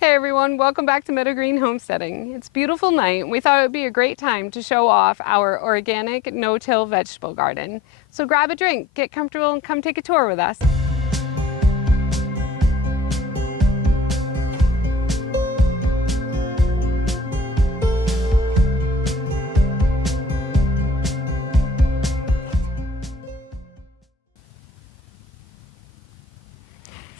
Hey everyone, welcome back to Meadow Green Homesteading. It's a beautiful night. We thought it would be a great time to show off our organic no-till vegetable garden. So grab a drink, get comfortable, and come take a tour with us.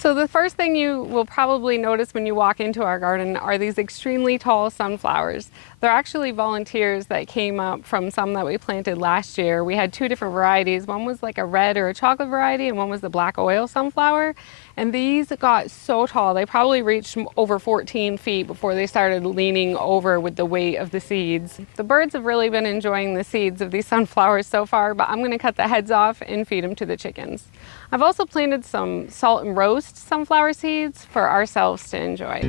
So the first thing you will probably notice when you walk into our garden are these extremely tall sunflowers. They're actually volunteers that came up from some that we planted last year. We had two different varieties. One was like a red or a chocolate variety, and one was the black oil sunflower. And these got so tall, they probably reached over 14 feet before they started leaning over with the weight of the seeds. The birds have really been enjoying the seeds of these sunflowers so far, but I'm gonna cut the heads off and feed them to the chickens. I've also planted some salt and roast sunflower seeds for ourselves to enjoy.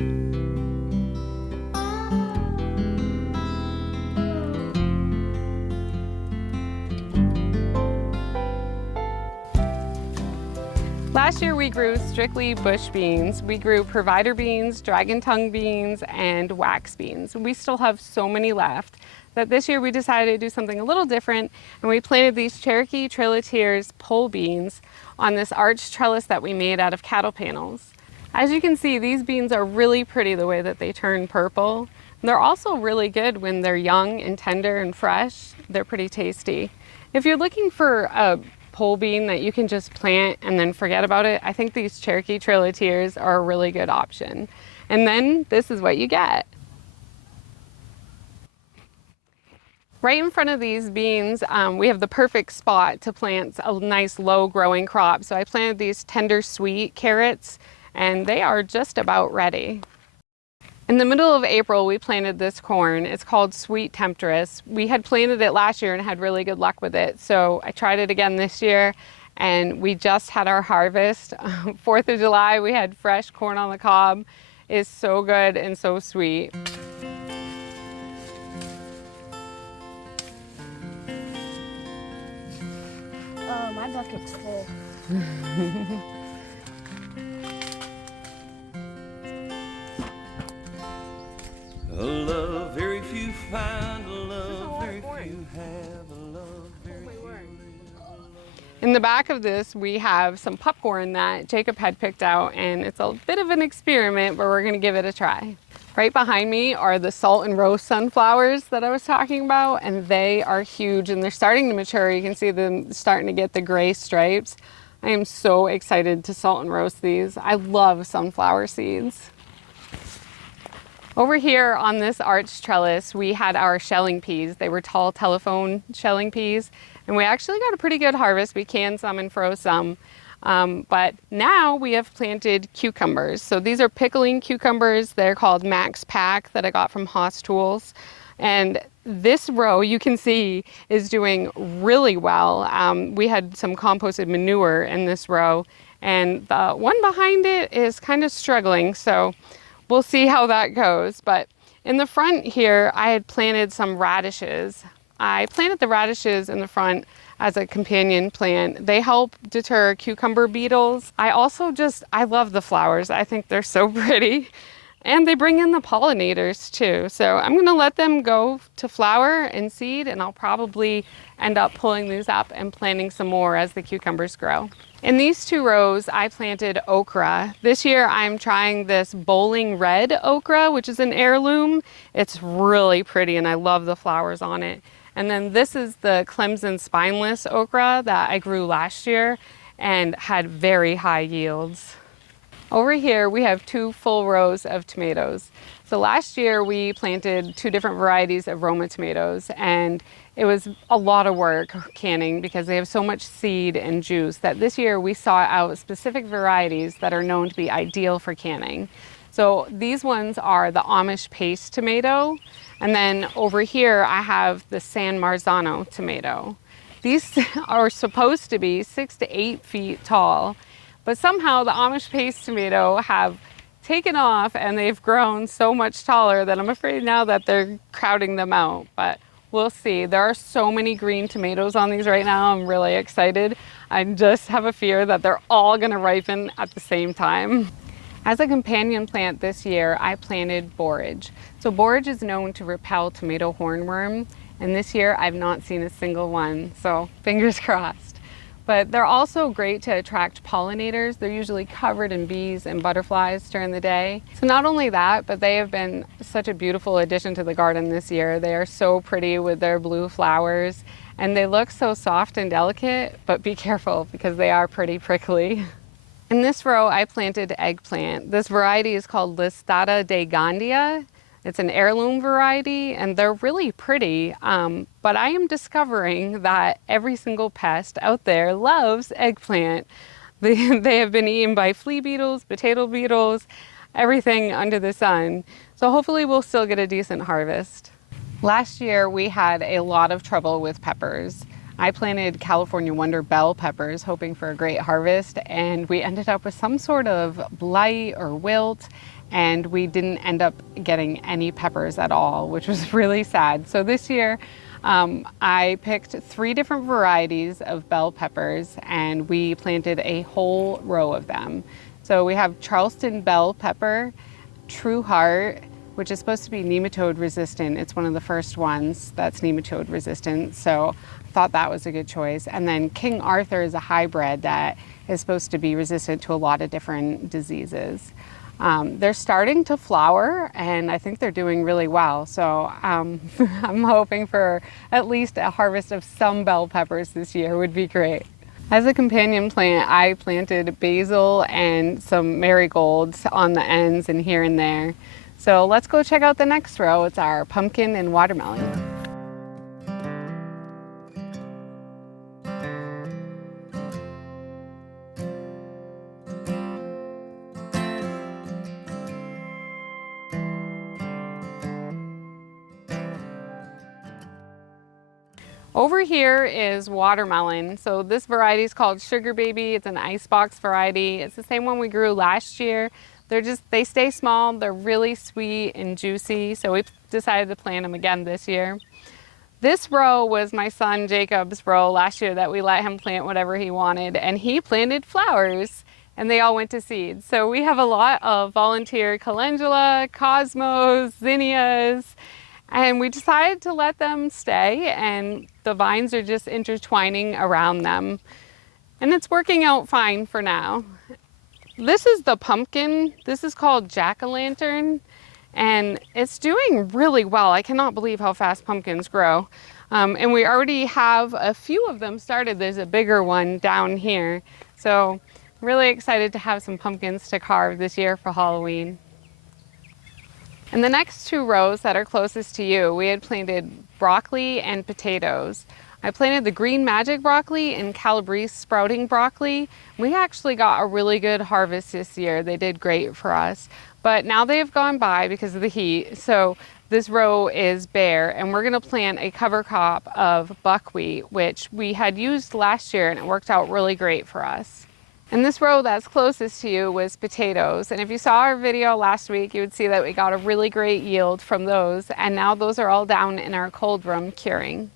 Last year we grew strictly bush beans. We grew provider beans, dragon tongue beans, and wax beans. We still have so many left that this year we decided to do something a little different, and we planted these Cherokee Trilatiers pole beans on this arched trellis that we made out of cattle panels. As you can see, these beans are really pretty the way that they turn purple. And they're also really good when they're young and tender and fresh. They're pretty tasty. If you're looking for a pole bean that you can just plant and then forget about it, I think these Cherokee Trilatiers are a really good option. And then this is what you get. Right in front of these beans, we have the perfect spot to plant a nice low growing crop. So I planted these tender sweet carrots, and they are just about ready. In the middle of April, we planted this corn. It's called Sweet Temptress. We had planted it last year and had really good luck with it. So I tried it again this year, and we just had our harvest. 4th of July, we had fresh corn on the cob. It's so good and so sweet. Oh, my bucket's full. A love very few find, a love very few have, a love very few live. In the back of this, we have some popcorn that Jacob had picked out, and it's a bit of an experiment, but we're gonna give it a try. Right behind me are the salt and roast sunflowers that I was talking about, and they are huge and they're starting to mature. You can see them starting to get the gray stripes. I am so excited to salt and roast these. I love sunflower seeds. Over here on this arched trellis, we had our shelling peas. They were tall telephone shelling peas, and we actually got a pretty good harvest. We canned some and froze some. But now we have planted cucumbers. So these are pickling cucumbers. They're called Max Pack that I got from Haas Tools. And this row you can see is doing really well. We had some composted manure in this row, and the one behind it is kind of struggling. So we'll see how that goes. But in the front here, I had planted some radishes. I planted the radishes in the front as a companion plant. They help deter cucumber beetles. I love the flowers. I think they're so pretty. And they bring in the pollinators too. So I'm gonna let them go to flower and seed, and I'll probably end up pulling these up and planting some more as the cucumbers grow. In these two rows, I planted okra. This year, I'm trying this bowling red okra, which is an heirloom. It's really pretty, and I love the flowers on it. And then this is the Clemson spineless okra that I grew last year and had very high yields. Over here, we have two full rows of tomatoes. So last year, we planted two different varieties of Roma tomatoes, and it was a lot of work canning because they have so much seed and juice that this year we sought out specific varieties that are known to be ideal for canning. So these ones are the Amish paste tomato, and then over here I have the San Marzano tomato. These are supposed to be 6 to 8 feet tall, but somehow the Amish paste tomato have taken off and they've grown so much taller that I'm afraid now that they're crowding them out, but we'll see. There are so many green tomatoes on these right now. I'm really excited. I just have a fear that they're all gonna ripen at the same time. As a companion plant this year, I planted borage. So borage is known to repel tomato hornworm, and this year I've not seen a single one, so fingers crossed. But they're also great to attract pollinators. They're usually covered in bees and butterflies during the day. So not only that, but they have been such a beautiful addition to the garden this year. They are so pretty with their blue flowers, and they look so soft and delicate, but be careful because they are pretty prickly. In this row, I planted eggplant. This variety is called Listata de Gandia. It's an heirloom variety, and they're really pretty, but I am discovering that every single pest out there loves eggplant. They have been eaten by flea beetles, potato beetles, everything under the sun. So hopefully we'll still get a decent harvest. Last year, we had a lot of trouble with peppers. I planted California Wonder bell peppers hoping for a great harvest, and we ended up with some sort of blight or wilt, and we didn't end up getting any peppers at all, which was really sad. So this year I picked 3 different varieties of bell peppers, and we planted a whole row of them. So we have Charleston bell pepper, True Heart, which is supposed to be nematode resistant. It's one of the first ones that's nematode resistant, so I thought that was a good choice. And then King Arthur is a hybrid that is supposed to be resistant to a lot of different diseases. They're starting to flower, and I think they're doing really well. So I'm hoping for at least a harvest of some bell peppers this year would be great. As a companion plant, I planted basil and some marigolds on the ends and here and there. So let's go check out the next row. It's our pumpkin and watermelon. Over here is watermelon. So this variety is called Sugar Baby. It's an icebox variety. It's the same one we grew last year. They stay small, they're really sweet and juicy, so we decided to plant them again this year. This row was my son Jacob's row last year that we let him plant whatever he wanted, and he planted flowers, and they all went to seed. So we have a lot of volunteer calendula, cosmos, zinnias, and we decided to let them stay, and the vines are just intertwining around them. And it's working out fine for now. This is the pumpkin. This is called jack-o'-lantern, and it's doing really well. I cannot believe how fast pumpkins grow. And we already have a few of them started. There's a bigger one down here. So really excited to have some pumpkins to carve this year for Halloween. In the next 2 rows that are closest to you, we had planted broccoli and potatoes. I planted the green magic broccoli and Calabrese sprouting broccoli. We actually got a really good harvest this year. They did great for us, but now they have gone by because of the heat. So this row is bare, and we're gonna plant a cover crop of buckwheat, which we had used last year, and it worked out really great for us. And this row that's closest to you was potatoes. And if you saw our video last week, you would see that we got a really great yield from those. And now those are all down in our cold room curing.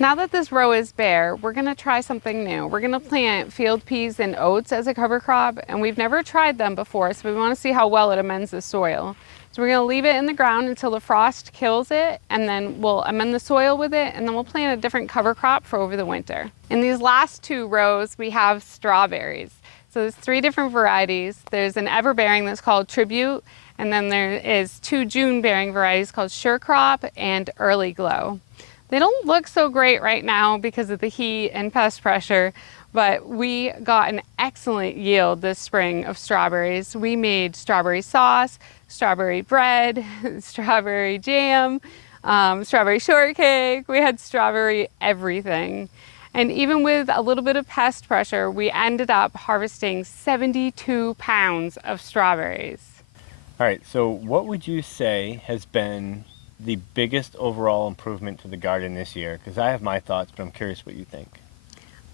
Now that this row is bare, we're gonna try something new. We're gonna plant field peas and oats as a cover crop, and we've never tried them before, so we wanna see how well it amends the soil. So we're gonna leave it in the ground until the frost kills it, and then we'll amend the soil with it, and then we'll plant a different cover crop for over the winter. In these last 2 rows, we have strawberries. So there's 3 different varieties. There's an everbearing that's called Tribute, and then there is 2 June-bearing varieties called Sure Crop and Early Glow. They don't look so great right now because of the heat and pest pressure, but we got an excellent yield this spring of strawberries. We made strawberry sauce, strawberry bread, strawberry jam, strawberry shortcake. We had strawberry everything. And even with a little bit of pest pressure, we ended up harvesting 72 pounds of strawberries. All right, so what would you say has been the biggest overall improvement to the garden this year? Because I have my thoughts, but I'm curious what you think.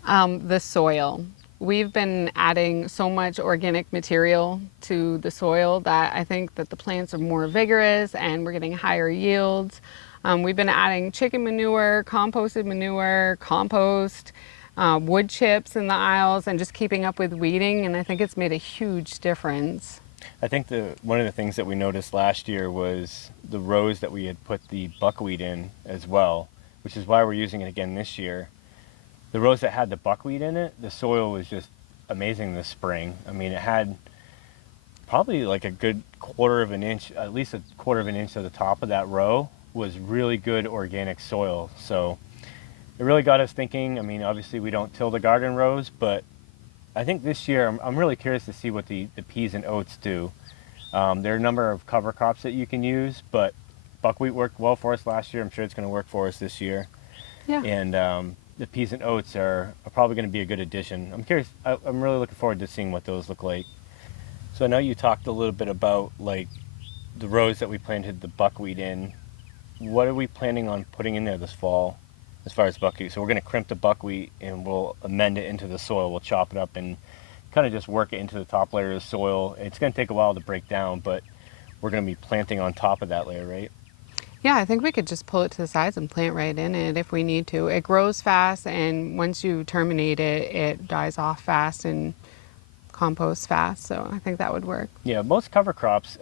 The soil. We've been adding so much organic material to the soil that I think that the plants are more vigorous and we're getting higher yields. We've been adding chicken manure, composted manure, compost, wood chips in the aisles, and just keeping up with weeding, and I think it's made a huge difference. I think one of the things that we noticed last year was the rows that we had put the buckwheat in as well, which is why we're using it again this year. The rows that had the buckwheat in it, the soil was just amazing this spring. I mean, it had probably like a good quarter of an inch, at least a quarter of an inch to the top of that row was really good organic soil. So it really got us thinking. I mean, obviously we don't till the garden rows, but I think this year I'm really curious to see what the peas and oats do. There are a number of cover crops that you can use, but buckwheat worked well for us last year. I'm sure it's going to work for us this year. Yeah. And the peas and oats are probably going to be a good addition. I'm curious. I'm really looking forward to seeing what those look like. So I know you talked a little bit about like the rows that we planted the buckwheat in. What are we planning on putting in there this fall as far as buckwheat? So we're going to crimp the buckwheat and we'll amend it into the soil. We'll chop it up and kind of just work it into the top layer of the soil. It's going to take a while to break down, but we're going to be planting on top of that layer, right? Yeah, I think we could just pull it to the sides and plant right in it if we need to. It grows fast, and once you terminate it, it dies off fast and composts fast. So I think that would work. Yeah, most cover crops,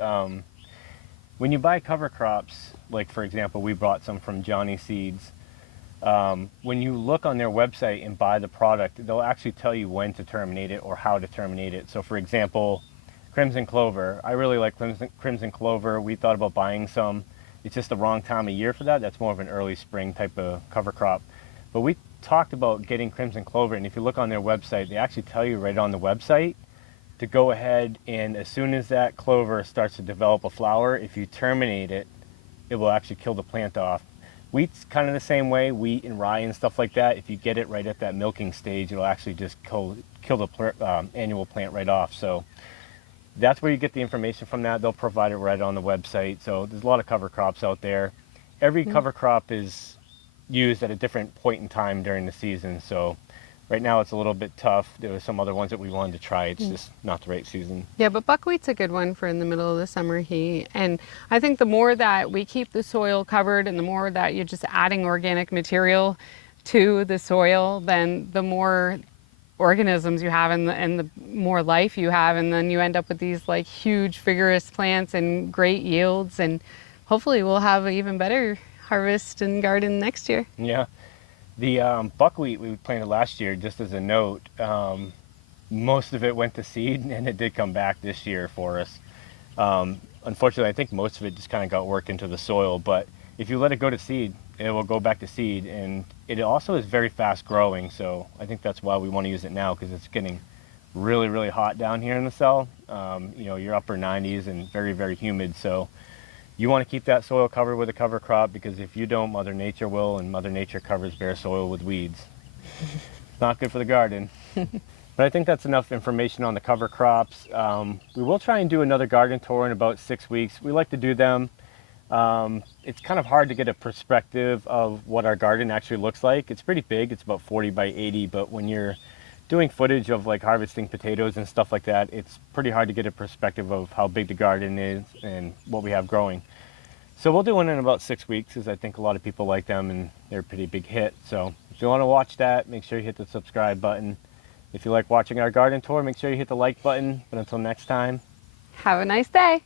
when you buy cover crops, like for example, we bought some from Johnny Seeds. When you look on their website and buy the product, they'll actually tell you when to terminate it or how to terminate it. So for example, crimson clover. I really like crimson clover. We thought about buying some. It's just the wrong time of year for that. That's more of an early spring type of cover crop. But we talked about getting crimson clover, and if you look on their website, they actually tell you right on the website to go ahead, and as soon as that clover starts to develop a flower, if you terminate it, it will actually kill the plant off. Wheat's kind of the same way, wheat and rye and stuff like that. If you get it right at that milking stage, it'll actually just kill the annual plant right off. So that's where you get the information from that. They'll provide it right on the website. So there's a lot of cover crops out there. Every cover crop is used at a different point in time during the season. So right now it's a little bit tough. There were some other ones that we wanted to try. It's just not the right season. Yeah, but buckwheat's a good one for in the middle of the summer heat. And I think the more that we keep the soil covered and the more that you're just adding organic material to the soil, then the more organisms you have and the more life you have, and then you end up with these like huge vigorous plants and great yields, and hopefully we'll have an even better harvest and garden next year. Yeah. The buckwheat we planted last year, just as a note, most of it went to seed, and it did come back this year for us. Unfortunately, I think most of it just kind of got worked into the soil, but if you let it go to seed, it will go back to seed, and it also is very fast growing, so I think that's why we want to use it now, because it's getting really, really hot down here in the cell. You know, you're upper 90s and very, very humid, so you want to keep that soil covered with a cover crop, because if you don't, Mother Nature will, and Mother Nature covers bare soil with weeds. It's not good for the garden. But I think that's enough information on the cover crops. We will try and do another garden tour in about 6 weeks. We like to do them. It's kind of hard to get a perspective of what our garden actually looks like. It's pretty big. It's about 40 by 80, but when you're doing footage of like harvesting potatoes and stuff like that, it's pretty hard to get a perspective of how big the garden is and what we have growing. So we'll do one in about 6 weeks, because I think a lot of people like them and they're a pretty big hit. So if you want to watch that, make sure you hit the subscribe button. If you like watching our garden tour, make sure you hit the like button. But until next time, Have a nice day.